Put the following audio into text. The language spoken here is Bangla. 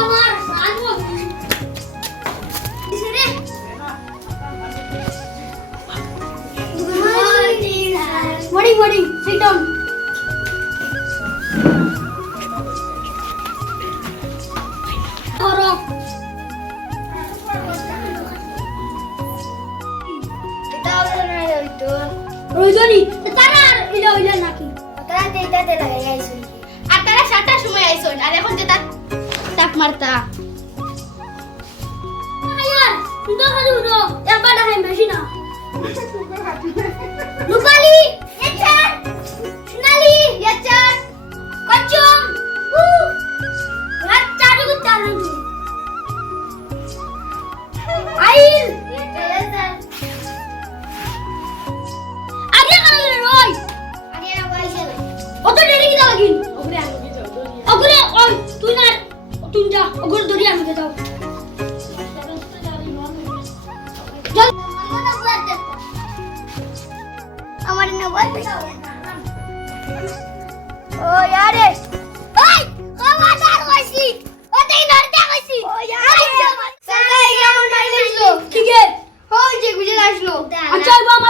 আমার আনবো রে morning sit down করো এটা হলো না হইতো রইজনি তারা আর ইলা নাকি তারা তেইটাতে লাগাই আইছো আর তারা 7টার সময় আইছন আর এখন যে তাক মারতা আয়ার তুই তো খালি উড়ো একবার দেখাই বেশি না রূপালি এচার সোনালি এচার কচুম রাত চালু করতে আলো আইল আগে কানে রই আগে আইছে অত দেরি কি লাগিন ওগরে ওই তুই না তুই যা ওগরে ধরি আমি যাও আমার না বলতে ও यारे ওই খবরদার কইছি ওতেই ধরতে কইছি ও यारे সালাই কেমন আইলো ঠিক আছে ওই যে গুজে আসলো আচ্ছা বাবা